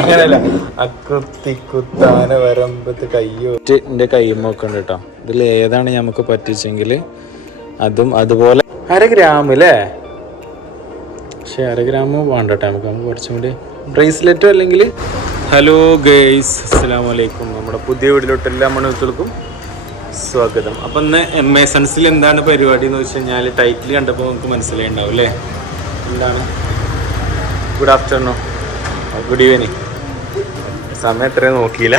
അങ്ങനെയല്ല, അക്കുത്തിക്കുത്താന വരമ്പത്ത് കയ്യോ എന്റെ കയ്യുമൊക്കെ ഉണ്ട് കേട്ടോ. ഇതിൽ ഏതാണ് നമുക്ക് പറ്റിച്ചെങ്കിൽ അതും അതുപോലെ 1/2 ഗ്രാം അല്ലേ? പക്ഷെ 1/2 ഗ്രാം വേണ്ട കേട്ടോ, നമുക്ക് കുറച്ചും കൂടി ബ്രേസ്ലെറ്റോ അല്ലെങ്കിൽ. ഹലോ ഗേയ്സ്, അസ്സലാമു അലൈക്കും. നമ്മുടെ പുതിയ വീട്ടിലോട്ട് എല്ലാ മണുകൾക്കും സ്വാഗതം. അപ്പം ഇന്ന് എംഎസൺസിൽ എന്താണ് പരിപാടി എന്ന് വെച്ച് കഴിഞ്ഞാൽ ടൈറ്റിൽ കണ്ടപ്പോൾ നമുക്ക് മനസ്സിലായിണ്ടാവും അല്ലേ? എന്താണ്? Good afternoon, good evening. സമയം എത്രയും നോക്കിയില്ല.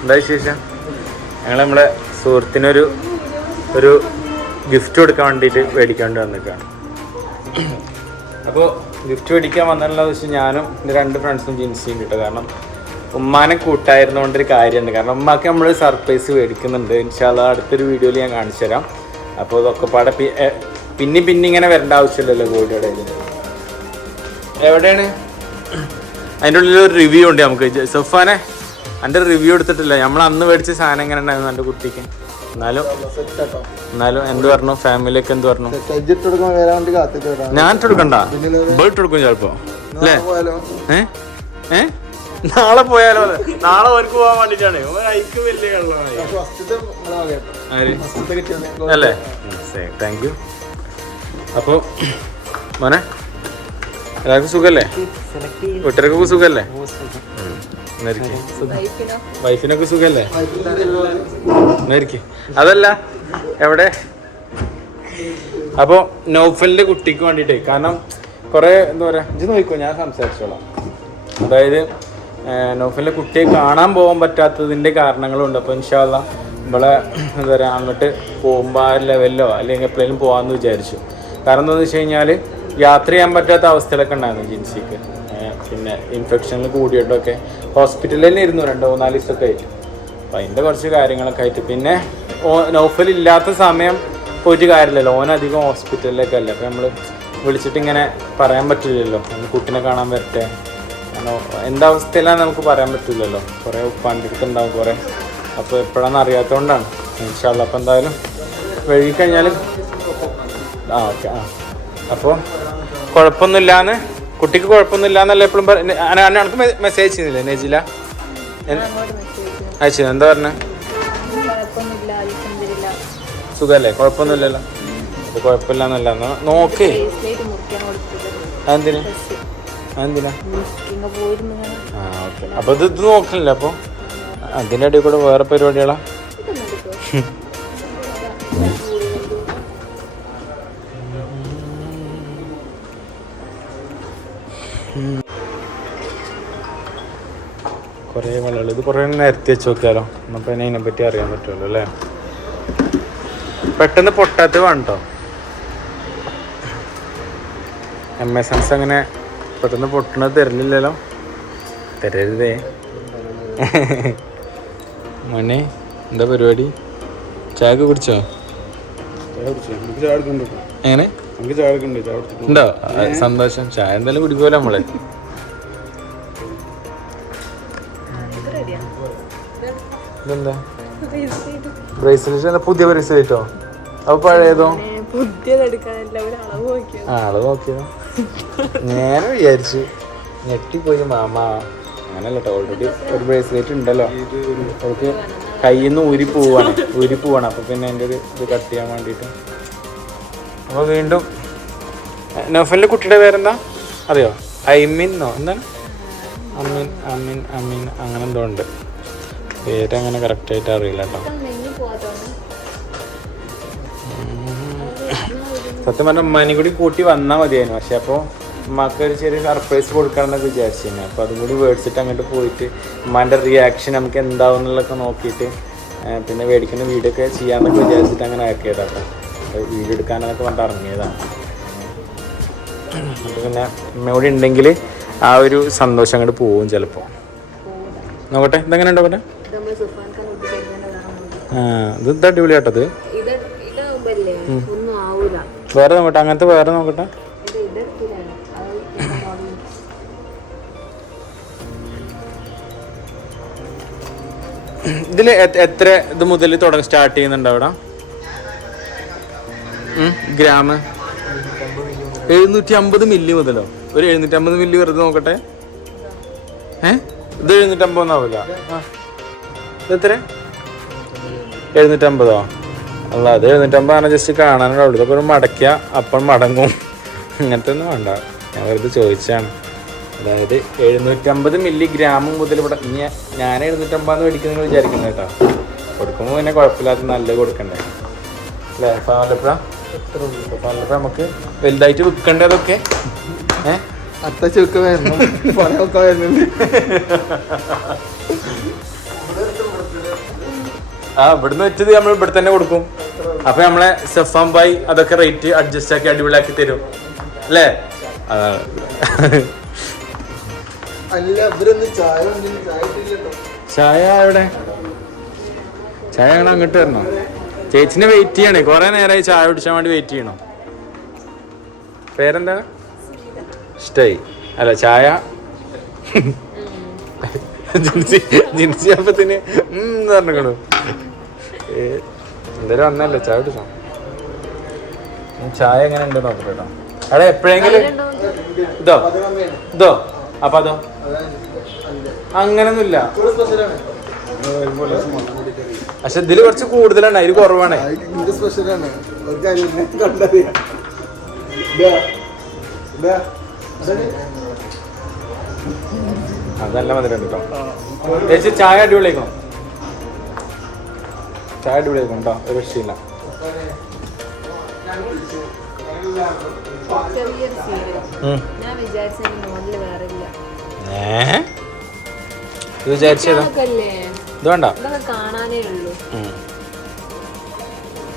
എന്താ വിശേഷം? ഞങ്ങൾ നമ്മളെ സുഹൃത്തിനൊരു ഗിഫ്റ്റ് കൊടുക്കാൻ വേണ്ടിയിട്ട് മേടിക്കാണ്ട് വന്നിട്ടാണ്. അപ്പോൾ ഗിഫ്റ്റ് മേടിക്കാൻ വന്നിട്ടുള്ളത് വെച്ചാൽ ഞാനും എൻ്റെ 2 ഫ്രണ്ട്സും ജിൻസിയും കിട്ടും. കാരണം ഉമ്മാനെ കൂട്ടായിരുന്നുകൊണ്ടൊരു കാര്യമുണ്ട്. കാരണം ഉമ്മാക്ക് നമ്മൾ സർപ്രൈസ് മേടിക്കുന്നുണ്ട്. ഇൻഷാല്ലാ അടുത്തൊരു വീഡിയോയിൽ ഞാൻ കാണിച്ചു തരാം. അപ്പോൾ ഇതൊക്കെ പാടെ പിന്നെ ഇങ്ങനെ വരേണ്ട ആവശ്യമില്ലല്ലോ. കോഴിയുടെ എവിടെയാണ്? അതിൻ്റെ ഉള്ളിൽ ഒരു റിവ്യൂ ഉണ്ട് നമുക്ക്. സൊഫാനെ എൻ്റെ റിവ്യൂ എടുത്തിട്ടില്ല. നമ്മൾ അന്ന് മേടിച്ച സാധനം എങ്ങനെ ഉണ്ടായിരുന്നു എൻ്റെ കുട്ടിക്ക്? എന്നാലും എന്ത് പറഞ്ഞു? ഫാമിലിയൊക്കെ എന്ത് പറഞ്ഞു? ഞാൻ ഇട്ടെടുക്കണ്ട, ഇട്ട് കൊടുക്കും ചിലപ്പോ അല്ലേ? നാളെ പോയാലോ? നാളെ അവർക്ക് പോകാൻ വേണ്ടിട്ടാണ്. ഐക്ക് വലിയ കള്ളമായി അല്ലേ? Thank you. അപ്പൊ മോനെ എല്ലാവർക്കും സുഖല്ലേ? വീട്ടുകാർക്കൊക്കെ സുഖല്ലേ? വൈഫിനൊക്കെ സുഖല്ലേ? അതല്ല എവിടെ? അപ്പോൾ നൗഫലിന്റെ കുട്ടിക്ക് വേണ്ടിയിട്ടേ, കാരണം കുറെ എന്താ പറയാ, ഇത് നോക്കോ, ഞാൻ സംസാരിച്ചോളാം. അതായത് നൗഫലിന്റെ കുട്ടിയെ കാണാൻ പോകാൻ പറ്റാത്തതിന്റെ കാരണങ്ങളുണ്ട്. അപ്പോൾ ഇൻഷാല്ലാ നമ്മളെ എന്താ പറയുക അങ്ങോട്ട് പോകുമ്പോൾ ആ ലെവലിലോ അല്ലെങ്കിൽ എപ്പോഴേലും പോകാമെന്ന് വിചാരിച്ചു. കാരണം എന്താണെന്ന് വെച്ച് കഴിഞ്ഞാൽ യാത്ര ചെയ്യാൻ പറ്റാത്ത അവസ്ഥയിലൊക്കെ ഉണ്ടായിരുന്നു ജിൻസിക്ക്. പിന്നെ ഇൻഫെക്ഷനിൽ കൂടിയിട്ടൊക്കെ ഹോസ്പിറ്റലിൽ തന്നെ ഇരുന്നു 2-3 ദിവസമൊക്കെ ആയിട്ട്. അപ്പം അതിൻ്റെ കുറച്ച് കാര്യങ്ങളൊക്കെ ആയിട്ട് പിന്നെ നൗഫൽ ഇല്ലാത്ത സമയം പോയിട്ട് കാര്യമില്ലല്ലോ. ഓനധികം ഹോസ്പിറ്റലിലൊക്കെ അല്ലേ. അപ്പോൾ നമ്മൾ വിളിച്ചിട്ട് ഇങ്ങനെ പറയാൻ പറ്റില്ലല്ലോ, കുട്ടീനെ കാണാൻ വരട്ടെ, എന്താവസ്ഥയിലാണെന്ന് നമുക്ക് പറയാൻ പറ്റില്ലല്ലോ. കുറേ പണ്ടെടുത്തുണ്ടാവും കുറേ. അപ്പോൾ എപ്പോഴാണെന്ന് അറിയാത്തതുകൊണ്ടാണ്. ഇൻഷാല്ലാ അപ്പോൾ എന്തായാലും വൈകിക്കഴിഞ്ഞാൽ ഓക്കെ. അപ്പോൾ കുഴപ്പമൊന്നുമില്ലാന്ന്, കുട്ടിക്ക് കുഴപ്പമൊന്നുമില്ലാന്നല്ല എപ്പോഴും എനിക്ക് മെസ്സേജ് ചെയ്യുന്നില്ലേ നെജില? അയച്ചു. എന്താ പറഞ്ഞേ? സുഖമല്ലേ? കുഴപ്പമൊന്നുമില്ലല്ലോ? അപ്പോൾ കുഴപ്പമില്ലാന്നല്ല നോക്കേ. അതെന്തിനാ? ഓക്കെ. അപ്പോൾ ഇത് നോക്കണില്ല? അപ്പോൾ അതിൻ്റെ ഇടയിൽ കൂടെ വേറെ പരിപാടികളാ? കുറേ വെള്ളമുള്ളൂ. ഇത് കുറേ നിരത്തി വെച്ച് നോക്കിയാലോ, അപ്പോൾ അതിനെപ്പറ്റി അറിയാൻ പറ്റുമല്ലോ അല്ലേ? പെട്ടെന്ന് പൊട്ടാത്ത വേണ്ടോ? എംഎസൺസ് അങ്ങനെ പെട്ടെന്ന് പൊട്ടണത് തരലില്ലല്ലോ. തരരുതേ മോനെ. എന്താ പരിപാടി? ചായ ഒക്കെ കുടിച്ചോ? എങ്ങനെ ഉണ്ടോ? സന്തോഷം. ചായ എന്തായാലും കുടിക്കുമല്ലോ നമ്മള്. ഇതെന്താ ബ്രേസ്ലെറ്റ്? പുതിയ ബ്രേസ്ലെറ്റോ? അപ്പൊ പഴയതോ? അളവ് നോക്കിയതോ? ഞാൻ വിചാരിച്ചു ഞെട്ടിപ്പോയി മാമ. അങ്ങനല്ല കേട്ടോ, ഓൾറെഡി ഒരു ബ്രേസ്ലെറ്റ് ഉണ്ടല്ലോ. അവർക്ക് കയ്യിൽ നിന്ന് ഊരി പോവാണ്. അപ്പൊ പിന്നെ എൻ്റെ ഒരു ഇത് കട്ട് ചെയ്യാൻ വേണ്ടിയിട്ട്. അപ്പോൾ വീണ്ടും നൗഫലിന്റെ കുട്ടിയുടെ പേരെന്താ അറിയോ? ഐമിന്നോ എന്താണ്? അമീൻ അങ്ങനെ എന്തോ ഉണ്ട് പേരങ്ങനെ കറക്റ്റായിട്ട് അറിയില്ല കേട്ടോ. സത്യം പറഞ്ഞാൽ ഉമ്മാനെ കൂടി കൂട്ടി വന്നാൽ മതിയായിരുന്നു. പക്ഷെ അപ്പോൾ ഉമ്മാക്ക് ഒരു ചെറിയ സർപ്രൈസ് കൊടുക്കണമെന്നൊക്കെ വിചാരിച്ചിരുന്നു. അപ്പോൾ അതും കൂടി മേടിച്ചിട്ട് അങ്ങോട്ട് പോയിട്ട് ഉമ്മാൻ്റെ റിയാക്ഷൻ നമുക്ക് എന്താവും എന്നുള്ളതൊക്കെ നോക്കിയിട്ട് പിന്നെ മേടിക്കുന്ന വീഡിയോ ഒക്കെ ചെയ്യാമെന്നൊക്കെ വിചാരിച്ചിട്ട് അങ്ങനെ ആക്കിയതാട്ടോ. വീഡിയോ എടുക്കാനൊക്കെ പറഞ്ഞിട്ട് ഇറങ്ങിയതാണ്. അപ്പോൾ പിന്നെ ഉമ്മയോടെ ഉണ്ടെങ്കിൽ ആ ഒരു സന്തോഷം അങ്ങോട്ട് പോവും ചിലപ്പോൾ. നോക്കട്ടെ ഇതെങ്ങനെ ഉണ്ടോ? പിന്നെ ഇത് അടിപൊളിയാട്ടത്. വേറെ നോക്കട്ടെ, അങ്ങനത്തെ വേറെ നോക്കട്ടെ. ഇതിൽ എത്ര ഇത് മുതൽ സ്റ്റാർട്ട് ചെയ്യുന്നുണ്ട് അവിടെ? ഗ്രാം 750 മില്ലി മുതലോ? ഒരു 750 മില്ലി വെറുതെ നോക്കട്ടെ. ഇത് 750 ആവില്ല. ഇതെത്ര? 750. അല്ല അത് 750 ജസ്റ്റ് കാണാനുള്ളൂ. ഇതൊക്കെ ഒരു മടക്കിയ അപ്പം മടങ്ങും. അങ്ങനത്തെ ഒന്നും വേണ്ട, ഞാൻ വെറുതെ ചോദിച്ചാണ്. അതായത് 750 മില്ലിഗ്രാം മുതൽ ഇവിടെ ഞാൻ 750 മേടിക്കുന്ന നിങ്ങൾ വിചാരിക്കുന്നത് കേട്ടോ. കൊടുക്കുമ്പോൾ പിന്നെ കുഴപ്പമില്ലാത്ത നല്ല കൊടുക്കണ്ടേ അല്ലേ? ഫാലപ്പ നമുക്ക് വലുതായിട്ട് വിൽക്കേണ്ടതൊക്കെ ഇവിടുന്ന് വെച്ചത് നമ്മൾ ഇവിടെ തന്നെ കൊടുക്കും. അപ്പൊ നമ്മളെ സഫാം ബായ് അതൊക്കെ റേറ്റ് അഡ്ജസ്റ്റ് ആക്കി അടിപൊളിയാക്കി തരും അല്ലേ? ചായ എവിടെ? ചായ ഞങ്ങൾ അങ്ങോട്ട് വരണോ? ചേച്ചിനെ വെയിറ്റ് ചെയ്യണേ, കുറെ നേരമായി ചായ കുടിച്ചാൻ വേണ്ടി വെയിറ്റ് ചെയ്യണോ? പേരെന്താണ്? ഇഷ്ടായി അല്ല ചായ ജിൻസി അപ്പത്തിന് പറഞ്ഞോ. എന്തായാലും വന്നല്ലേ ചായ കുടിച്ചോ. ചായ എങ്ങനെ ഉണ്ട് നോക്കട്ടെ കേട്ടോ. അവിടെ എപ്പോഴെങ്കിലും ഇതോ അപ്പൊ അതോ അങ്ങനൊന്നുമില്ല. പക്ഷെ ഇതില് കുറച്ച് കൂടുതലാണ്, അതിൽ കുറവാണ്. അതല്ല മധുരം കേട്ടോ. ചേച്ചി ചായ അടിപൊളിയാക്കണം, ചായ അടിപൊളിയാക്കണം കേട്ടോ, ഒരു രക്ഷയില്ല. ഇത് വിചാരിച്ചതാ, ഇത് വേണ്ട.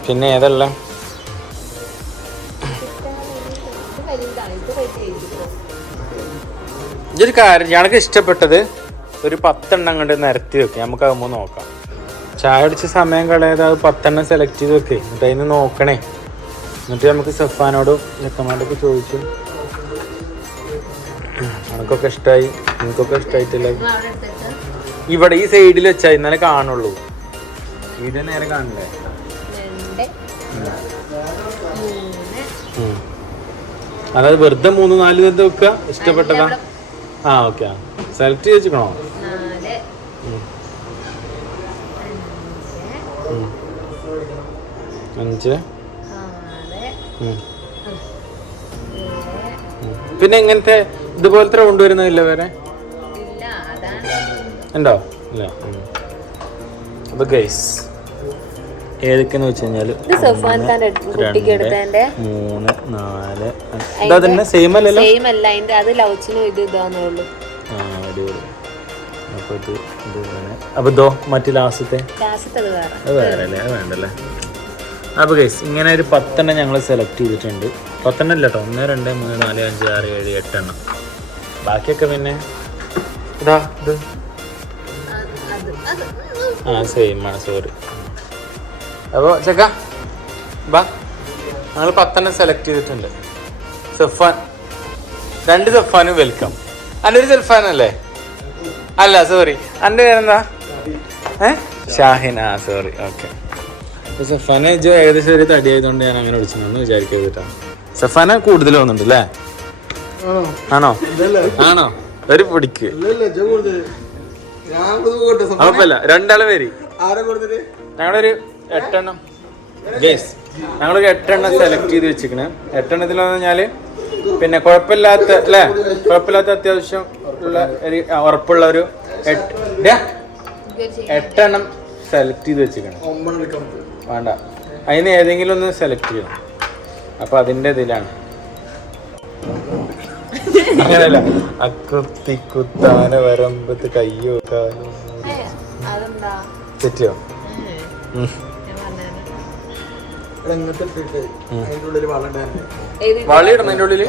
പിന്നെ ഏതല്ല ഇതൊരു കാര്യം, ഞങ്ങൾക്ക് ഇഷ്ടപ്പെട്ടത് ഒരു 10 എണ്ണം കണ്ട് നിരത്തി വെക്കാം, നമുക്ക് ആകുമ്പോൾ നോക്കാം. ചായ അടിച്ച സമയം കളയാതെ അത് 10 എണ്ണം സെലക്ട് ചെയ്ത് വെക്കേ, എന്നിട്ട് അതിന് നോക്കണേ. എന്നിട്ട് നമുക്ക് സഫാനോടും ചെക്കന്മാരോടൊക്കെ ചോദിച്ചു എനിക്കൊക്കെ ഇഷ്ടമായി, നിനക്കൊക്കെ ഇഷ്ടമായിട്ടില്ല. ഇവിടെ ഈ സൈഡിൽ വെച്ചാൽ ഇന്നലെ കാണുള്ളൂ, ഇവിടെ നേരെ കാണില്ലേ. അതായത് വെറുതെ 3-4 ഇത് വെക്കുക, ഇഷ്ടപ്പെട്ടതാ. ആ ഓക്കെ, സെലക്ട് ചെയ്ത് വെച്ചിക്കണോ? 5. പിന്നെ എങ്ങനത്തെ ഇതുപോലത്തെ റൗണ്ട് വരുന്നില്ല വേറെ ഉണ്ടോ? ഇല്ല. അപ്പൊ ഗൈസ് ഏതൊക്കെയെന്ന് വെച്ച് കഴിഞ്ഞാല് 3, 4 സെയിം അല്ലല്ലോ. അപ്പൊ ഇതോ മറ്റേ ലാസ്റ്റത്തെ അത് വേറെ അല്ലേ? അത് വേണ്ടല്ലേ. അപ്പോൾ ഗൈസ് ഇങ്ങനെ ഒരു 10 എണ്ണം ഞങ്ങൾ സെലക്ട് ചെയ്തിട്ടുണ്ട്. 10 എണ്ണം ഇല്ല കേട്ടോ, 1, 2, 3, 4, 5, 6, 7, 8 എണ്ണം. ബാക്കിയൊക്കെ പിന്നെ ഇതാ ഇത് സെയിം ആണ്, സോറി. അപ്പോൾ ചെക്ക ബാ, ഞങ്ങൾ 10 എണ്ണം സെലക്ട് ചെയ്തിട്ടുണ്ട്. സഫാൻ 2 സഫാനും വെൽക്കം. എൻ്റെ ഒരു സൽഫാനല്ലേ? അല്ല സോറി, എൻ്റെ പേരെന്താ? ഷാഹിൻ. Sorry, okay. സഫാനെ ജോ ഏകദേശം ഒരു തടി ആയതുകൊണ്ട് ഞാൻ അങ്ങനെ വിളിച്ചെന്ന് വിചാരിക്കരുത് കേട്ടോ. സഫാന കൂടുതൽ വന്നുണ്ട് അല്ലേ? ആണോ? ആണോ? ഒരു പിടിക്ക് കുഴപ്പമില്ല, 2 ആള് പേര്. ഞങ്ങളൊരു 8 എണ്ണം ഗേസ്, ഞങ്ങളൊരു 8 എണ്ണം സെലക്ട് ചെയ്ത് വെച്ചിരിക്കണ്. 8 എണ്ണത്തിൽ പറഞ്ഞാല് പിന്നെ കുഴപ്പമില്ലാത്ത അല്ലേ, കുഴപ്പമില്ലാത്ത അത്യാവശ്യം ഉള്ള ഉറപ്പുള്ള ഒരു 8 എണ്ണം സെലക്ട് ചെയ്ത് വെച്ചിരിക്കണം. വേണ്ട, അതിന് ഏതെങ്കിലും ഒന്ന് സെലക്ട് ചെയ്യണം. അപ്പൊ അതിന്റെ ഇതിലാണ്. അങ്ങനല്ല, അക്കുത്തിക്കുത്താന വരമ്പത്ത് കയ്യോ കാലോ തെറ്റിയോ? വളയിടണം അതിന്റെ ഉള്ളില്.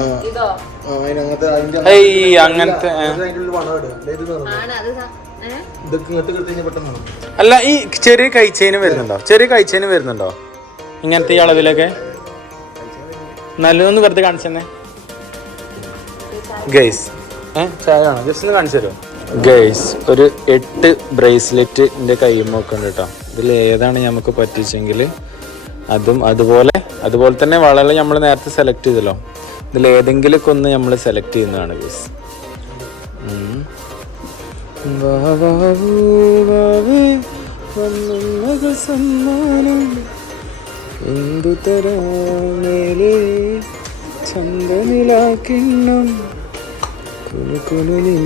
അങ്ങനത്തെ അല്ല, ഈ ചെറിയ കൈച്ചേന് വരുന്നുണ്ടോ? ചെറിയ കൈച്ചേന് വരുന്നുണ്ടോ ഇങ്ങനത്തെ ഈ അളവിലൊക്കെ? നല്ലതൊന്ന് വെറുതെ കാണിച്ചെന്നേ ഗൈസ്. ചായ ആണോ? ജസ്റ്റ് ഒന്ന് കാണിച്ചു തരുമോ ഗൈസ്? ഒരു 8 ബ്രേസ്ലെറ്റിന്റെ കൈമൊക്കെ ഉണ്ട് കേട്ടോ. ഇതിൽ ഏതാണ് നമുക്ക് പറ്റിച്ചെങ്കിൽ അതും അതുപോലെ തന്നെ വളരെ നമ്മൾ നേരത്തെ സെലക്ട് ചെയ്തല്ലോ, ഇതിൽ ഏതെങ്കിലുമൊക്കെ ഒന്ന് നമ്മൾ സെലക്ട് ചെയ്യുന്നതാണ് ഗൈസ്. വാവാവൂ വാവേ വന്നുമകൾ സമ്മാനം എന്തു തരാമേലേ ചന്തനിലാക്കിണ്ണം കുനുകുനുനിൻ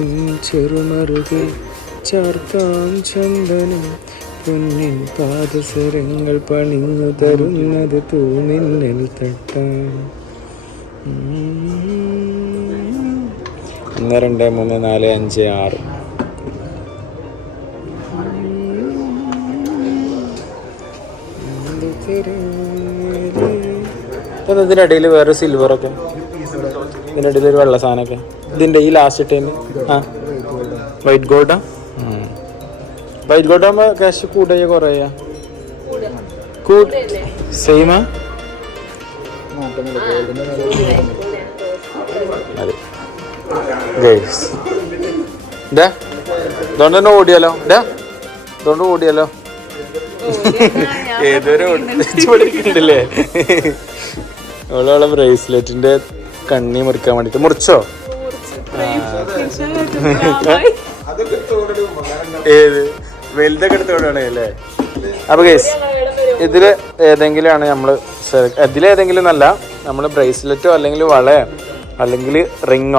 ചെറുമറുകിൽ ചാർത്താം ചന്ദനം പൊന്നിൻ പാദസരങ്ങൾ പണിഞ്ഞു തരുന്നത് തൂമിന്നൽ തട്ടാൻ 1 2 3 4 5 6 ഇതിനിടയിൽ വേറെ സിൽവറൊക്കെ ഇതിനിടയിൽ ഒരു വെള്ള സാധനമൊക്കെ ഇതിൻ്റെ ഈ ലാസ്റ്റ് ടൈം ആ വൈറ്റ് ഗോൾഡാ വൈറ്റ് ഗോൾഡ് ആകുമ്പോൾ ക്യാഷ് കൂടിയ കുറയാ സെയിമാ അതെ ഇതുകൊണ്ട് തന്നെ ഓടിയാലോ ഇതുകൊണ്ട് ഓടിയാലോ ഏതൊരു ഉണ്ടല്ലേ അവളെ ബ്രേസ്ലെറ്റിന്റെ കണ്ണി മുറിക്കാൻ വേണ്ടിട്ട് മുറിച്ചോ ഏത് വലുതൊക്കെ എടുത്തോടാണ് അല്ലേ അപ്പൊ കേസ് ഇതില് ഏതെങ്കിലും ആണ് നമ്മള് ഇതിലേതെങ്കിലും നല്ല നമ്മള് ബ്രേസ്ലെറ്റോ അല്ലെങ്കിൽ വളയോ അല്ലെങ്കിൽ റിങ്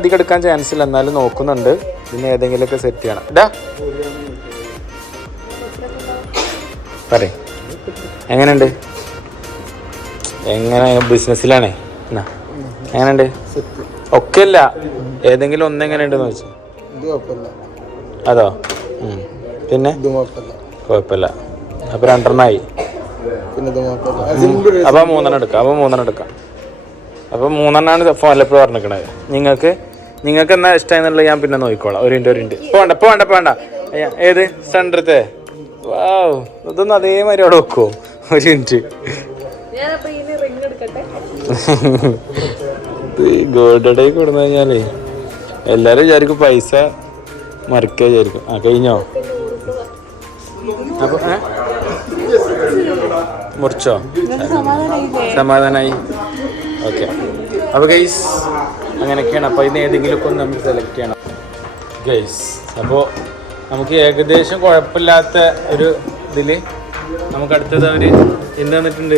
അധികം എടുക്കാൻ ചാൻസ് ഇല്ല എന്നാലും നോക്കുന്നുണ്ട് ഇതിന് ഏതെങ്കിലുമൊക്കെ സെറ്റ് ചെയ്യണം ഇടാ പറയ് എങ്ങനെയുണ്ട് എങ്ങനെ ബിസിനസ്സിലാണേ എന്നാ എങ്ങനെയുണ്ട് ഒക്കെ അല്ല ഏതെങ്കിലും ഒന്നെങ്ങനെയുണ്ടെന്ന് വെച്ചു അതോ പിന്നെ കുഴപ്പമില്ല അപ്പൊ 2 എണ്ണമായി അപ്പൊ 3 എണ്ണം എടുക്കാം അപ്പൊ 3 എണ്ണാണ് ഫോണിലെപ്പോഴും പറഞ്ഞിരിക്കണത് നിങ്ങൾക്ക് എന്നാ ഇഷ്ടമായെന്നുള്ളത് ഞാൻ പിന്നെ നോക്കിക്കോളാം ഒരു മിനിറ്റ് വേണ്ട ഏത് സെൻറ്ററത്തെ വാവ് ഇതൊന്നും അതേമാതിരി അവിടെ വെക്കുമോ ഒരു മിനിറ്റ് ഗോൾഡ് ഡേ കൊടുന്നു കഴിഞ്ഞാലേ എല്ലാരും വിചാരിക്കും പൈസ മറിക്കുക വിചാരിക്കും കഴിഞ്ഞോ അപ്പൊ മുറിച്ചോ സമാധാനായി ഓക്കെ അപ്പൊ ഗൈസ് അങ്ങനെയൊക്കെയാണ് അപ്പൊ ഇതിന് ഏതെങ്കിലുമൊക്കെ ഒന്ന് നമുക്ക് സെലക്ട് ചെയ്യണം ഗൈസ് അപ്പോൾ നമുക്ക് ഏകദേശം കുഴപ്പമില്ലാത്ത ഒരു ഇതിൽ നമുക്ക് അടുത്തത് അവർ എന്ത് തന്നിട്ടുണ്ട്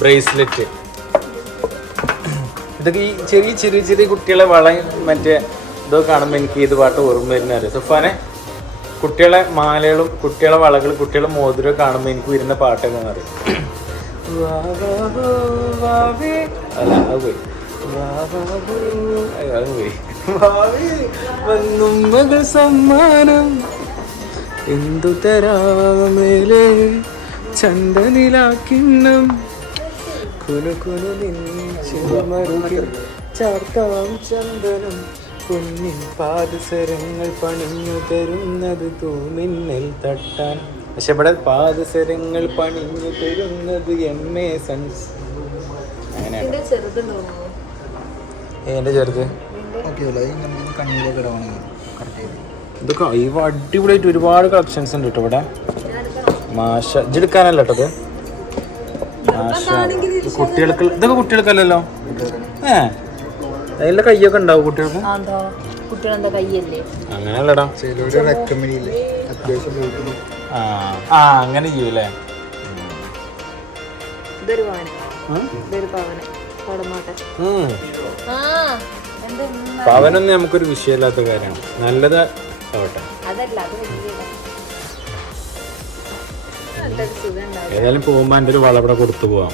ബ്രേസ്ലെറ്റ് ഇതൊക്കെ ഈ ചെറിയ കുട്ടികളെ മറ്റേ ഇതൊക്കെ കാണുമ്പോൾ എനിക്ക് ഇത് പാട്ട് ഓർമ്മ വരുന്ന സുഫാനെ കുട്ടികളെ മാലകളും കുട്ടികളെ വളകളും കുട്ടികളെ മോതിരം കാണുമ്പോൾ എനിക്ക് വരുന്ന പാട്ട് എന്താണെന്ന് അറിയാം അല്ല അത് പോയി മകൾ സമ്മാനം എന്തു തരാമേലേ ചന്ദനിലാക്കിണ്ണം കുനുകുനുമറുകിൽ ചാർത്താം ചന്ദനം പൊന്നിൻ പാദസരങ്ങൾ പണിഞ്ഞു തരുന്നത് തൂമിന്നൽ തട്ടാൻ പക്ഷെ ഇവിടെ പാദസരങ്ങൾ പണിഞ്ഞു തരുന്നത് MA സൺസ് അങ്ങനെയാണ് എന്റെ ചെറുത് ഇതൊക്കെ അടിപൊളിയായിട്ട് ഒരുപാട് കളക്ഷൻസ് ഉണ്ട് കേട്ടോ ഇവിടെ മാഷ ഇതെടുക്കാനല്ല കേട്ടത് മാഷ കുട്ടികൾക്ക് ഇതൊക്കെ കുട്ടികൾക്കല്ലല്ലോ അതിന്റെ കയ്യൊക്കെ ഉണ്ടാവും കുട്ടികൾക്ക് അങ്ങനെയല്ലടാ അങ്ങനെ ചെയ്യൂലേ പവനൊന്നും നമുക്കൊരു വിഷയമില്ലാത്ത കാര്യമാണ് നല്ലത് ആവട്ടെ ഏതായാലും പോകുമ്പോ എൻ്റെ ഒരു വളവിടെ കൊടുത്തു പോവാം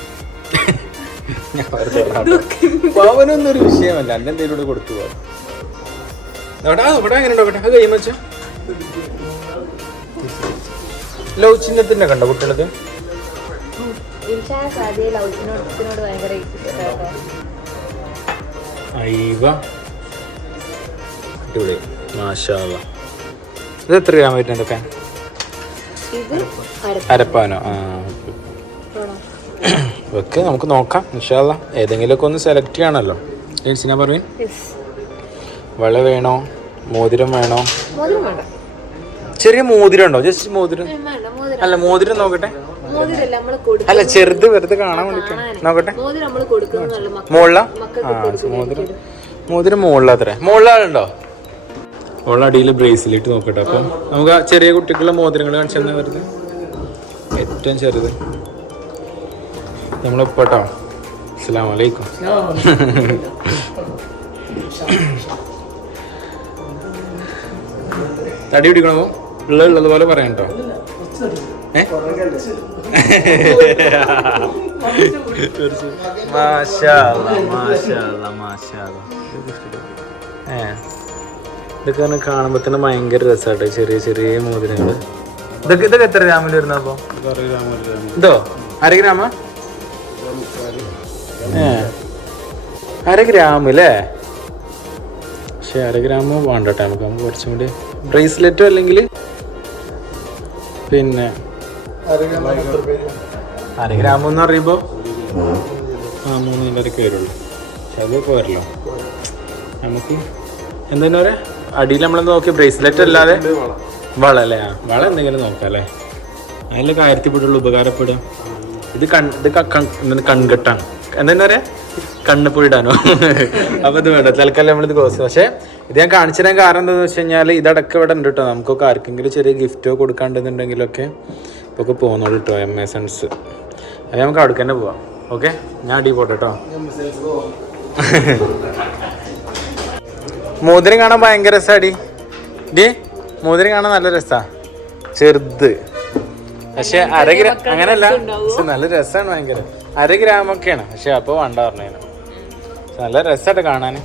പവനൊന്നും ഒരു വിഷയമല്ല എൻ്റെ എന്തെങ്കിലും കൊടുത്തു പോവാം ഇവിടെ എങ്ങനെ ഉണ്ടോട്ടെ അത് കഴിയുമ്പോ വെച്ചാ ലവ് ചിഹ്നത്തിന്റെ കണ്ടോ കുട്ടികൾക്ക് അടിപൊളി മാഷാ അല്ലാഹ്. ഇത് എത്ര ഗ്രാം വരുന്നത് ഇതൊക്കെ? അരപ്പാനോ? ഓക്കെ നമുക്ക് നോക്കാം ഇൻഷാ അല്ലാഹ്. ഏതെങ്കിലുമൊക്കെ ഒന്ന് സെലക്ട് ചെയ്യണമല്ലോ. ലേഡീസിനാ പറയും വള വേണോ മോതിരം വേണോ? ചെറിയ മോതിരം ഉണ്ടോ? ജസ്റ്റ് മോതിരം അല്ല മോതിരം നോക്കട്ടെ. അല്ല ചെറുത് വെറുതെ കാണാൻ വേണ്ടിട്ട് നോക്കട്ടെ. മോളിലാ? മോതിരം മോളിലാ. അത്ര മോളിലാളുണ്ടോ? ഓളെ അടിയിൽ ബ്രേസ്ലെറ്റ് നോക്കട്ടെ. അപ്പം നമുക്ക് ആ ചെറിയ കുട്ടിക്കുള്ള മോതിരങ്ങൾ കാണിച്ചു തന്നെ വരുന്നത് ഏറ്റവും ചെറുത് നമ്മളിപ്പോട്ടോ. അസ്സലാമു അലൈക്കും. തടി പിടിക്കണമോ ഉള്ളതുപോലെ പറയാം കേട്ടോ. ഇതൊക്കെ കാണുമ്പോ തന്നെ ഭയങ്കര രസമാട്ടോ. ചെറിയ ചെറിയ മോതിരങ്ങള്. ഇതൊക്കെ എത്ര ഗ്രാമിൽ വരുന്ന? അപ്പൊ ഇതോ 1/2 ഗ്രാമ? 1/2 ഗ്രാം അല്ലേ? പക്ഷെ 1/2 ഗ്രാം വേണ്ടട്ടെ നമുക്ക്. കുറച്ചും കൂടി ബ്രേസ്ലെറ്റോ അല്ലെങ്കിൽ പിന്നെ 1/2 ഗ്രാം എന്ന് പറയുമ്പോ 300 വരുള്ളൂ. പക്ഷെ അതൊക്കെ വരല്ലോ നമുക്ക്. എന്താ പറയാ അടിയിൽ നമ്മളെന്താ നോക്കി ബ്രേസ്ലെറ്റ് അല്ലാതെ വള അല്ലേ? വള എന്തെങ്കിലും നോക്കാം അല്ലേ? അതിലെ കാര്യത്തിൽപ്പെട്ടുള്ള ഉപകാരപ്പെടുക. ഇത് കൺകെട്ടാണ്. എന്താ പറയാ കണ്ണിപ്പൊഴിടാനോ? അപ്പൊ ഇത് വേണ്ട തൽക്കാലം നമ്മളിത് കോസ്. പക്ഷെ ഇത് ഞാൻ കാണിച്ചു തരാൻ കാരണം എന്താണെന്ന് വെച്ച് കഴിഞ്ഞാൽ ഇതടക്കം ഇവിടെ ഉണ്ട് കേട്ടോ. നമുക്കൊക്കെ ആർക്കെങ്കിലും ചെറിയ ഗിഫ്റ്റോ കൊടുക്കാണ്ടെന്നുണ്ടെങ്കിലൊക്കെ ഇപ്പൊക്കെ പോകുന്നുള്ളൂ കേട്ടോ. എംഎസൻസ് അത് നമുക്ക് അവിടെ തന്നെ പോവാം. ഓക്കെ, ഞാൻ അടി പോട്ടെ കേട്ടോ. മോതിരം കാണാൻ ഭയങ്കര രസമാടി. മോതിരം കാണാൻ നല്ല രസാ. ചെറുത് പക്ഷെ 1/2 ഗ്രാം അങ്ങനല്ല. പക്ഷെ നല്ല രസമാണ് ഭയങ്കര. 1/2 ഗ്രാമൊക്കെയാണ്. പക്ഷെ അപ്പൊ വേണ്ട പറഞ്ഞു. നല്ല രസമായിട്ട് കാണാന്.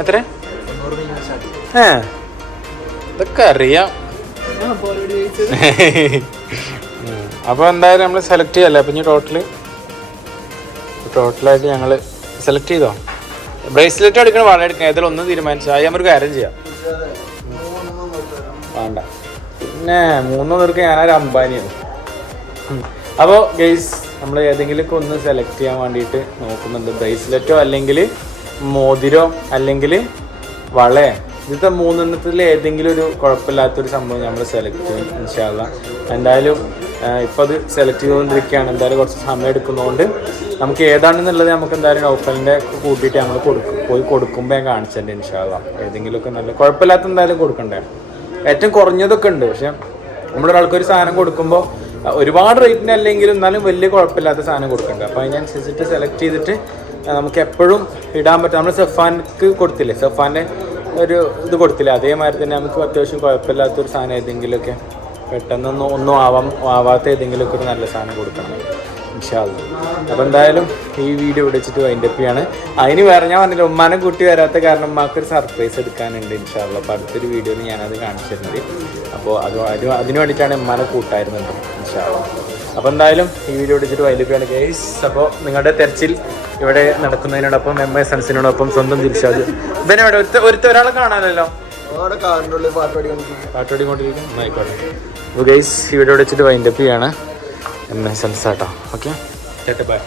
എത്ര? ഇതൊക്കെ അറിയാം. അപ്പൊ എന്തായാലും നമ്മള് സെലക്ട് ചെയ്യല്ലേ? അപ്പൊ ഇനി ടോട്ടലായിട്ട് ഞങ്ങള് സെലക്ട് ചെയ്തോ. ബ്രേസ്ലെറ്റ് എടുക്കണം, വള എടുക്കണം, ഏതായാലും ഒന്നും തീരുമാനിച്ചു. അത് നമുക്ക് കാര്യം ചെയ്യാം. വേണ്ട പിന്നെ 3 പേർക്ക് ഞാനൊരു അംബാനിയാണ്. അപ്പോൾ ഗൈസ് നമ്മൾ ഏതെങ്കിലുമൊക്കെ ഒന്ന് സെലക്ട് ചെയ്യാൻ വേണ്ടിയിട്ട് നോക്കുന്നുണ്ട്. ബ്രേസ്ലെറ്റോ അല്ലെങ്കിൽ മോതിരോ അല്ലെങ്കിൽ വളയോ. ഇന്നത്തെ 3 ഏതെങ്കിലും ഒരു കുഴപ്പമില്ലാത്തൊരു സംഭവം നമ്മൾ സെലക്ട് ചെയ്യും ഇൻഷാ അല്ലാഹ്. എന്തായാലും ഇപ്പം അത് സെലക്ട് ചെയ്തുകൊണ്ടിരിക്കുകയാണ്. എന്തായാലും കുറച്ച് സമയം എടുക്കുന്നതുകൊണ്ട് നമുക്ക് ഏതാണെന്നുള്ളത് നമുക്ക് എന്തായാലും നൗഫലിൻ്റെ കൂട്ടിയിട്ട് നമ്മൾ പോയി കൊടുക്കുമ്പോൾ ഞാൻ കാണിച്ചിട്ടുണ്ട് ഇൻഷാ അല്ലാഹ്. ഏതെങ്കിലുമൊക്കെ നല്ല കുഴപ്പമില്ലാത്ത എന്തായാലും കൊടുക്കണ്ടേ. ഏറ്റവും കുറഞ്ഞതൊക്കെ ഉണ്ട്. പക്ഷെ നമ്മളൊരാൾക്കൊരു സാധനം കൊടുക്കുമ്പോൾ ഒരുപാട് റേറ്റിന് അല്ലെങ്കിലും എന്നാലും വലിയ കുഴപ്പമില്ലാത്ത സാധനം കൊടുക്കണ്ടേ. അപ്പോൾ അതിനനുസരിച്ചിട്ട് സെലക്ട് ചെയ്തിട്ട് നമുക്ക് എപ്പോഴും ഇടാൻ പറ്റും. നമ്മൾ സെഫാൻക്ക് കൊടുത്തില്ലേ, സെഫാൻ്റെ ഒരു ഇത് കൊടുത്തില്ലേ, അതേമാതിരി തന്നെ നമുക്ക് അത്യാവശ്യം കുഴപ്പമില്ലാത്തൊരു സാധനം ഏതെങ്കിലുമൊക്കെ ഒന്നും ആവാത്ത ഏതെങ്കിലുമൊക്കെ ഒരു നല്ല സാധനം കൊടുക്കണം ഇൻഷാ അല്ലാഹ്. അപ്പോൾ എന്തായാലും ഈ വീഡിയോ വിളിച്ചിട്ട് വൈൻഡ് അപ്പ് ചെയ്യാണ്. അതിന് വേറെ ഞാൻ പറഞ്ഞില്ല, ഉമ്മാനെ കൂട്ടി വരാത്ത കാരണം ഉമ്മാക്കൊരു സർപ്രൈസ് എടുക്കാനുണ്ട് ഇൻഷാ അല്ലാഹ്. അപ്പോൾ അടുത്തൊരു വീഡിയോയിൽ ഞാനത് കാണിച്ചിരുന്നത്. അപ്പോൾ അതിന് വേണ്ടിയിട്ടാണ് ഉമ്മാനെ കൂട്ടായിരുന്നുണ്ട് ഇൻഷാ അല്ലാഹ്. അപ്പോൾ എന്തായാലും ഈ വീഡിയോ വിളിച്ചിട്ട് വൈൻഡ് അപ്പ് ചെയ്യാണ് ഗൈസ്. അപ്പോൾ നിങ്ങളുടെ തെരച്ചിൽ ഇവിടെ നടക്കുന്നതിനോടൊപ്പം എംഎസൻസിനോടൊപ്പം സ്വന്തം ദിൽഷാദ് ഇവനെവിടെ ഒരാളെ കാണാനല്ലോ പാട്ടുപാടിക്കൊണ്ടിരിക്കും. ആയിക്കോട്ടെ. അപ്പോൾ ഗൈസ് ഈ വീഡിയോ വിളിച്ചിട്ട് വൈൻഡ് അപ്പ് ചെയ്യാണ്. എംഎസൻസ് ആട്ടോ. ഓക്കെ, ചേട്ടാ ബൈ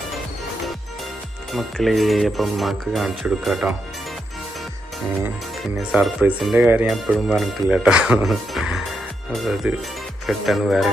മക്കളെ. അപ്പം ഉമ്മാക്ക് കാണിച്ചു കൊടുക്കാം കേട്ടോ. പിന്നെ സർപ്രൈസിൻ്റെ കാര്യം ഞാൻ എപ്പോഴും പറഞ്ഞിട്ടില്ല കേട്ടോ. അതായത് പെട്ടെന്ന് വേറെ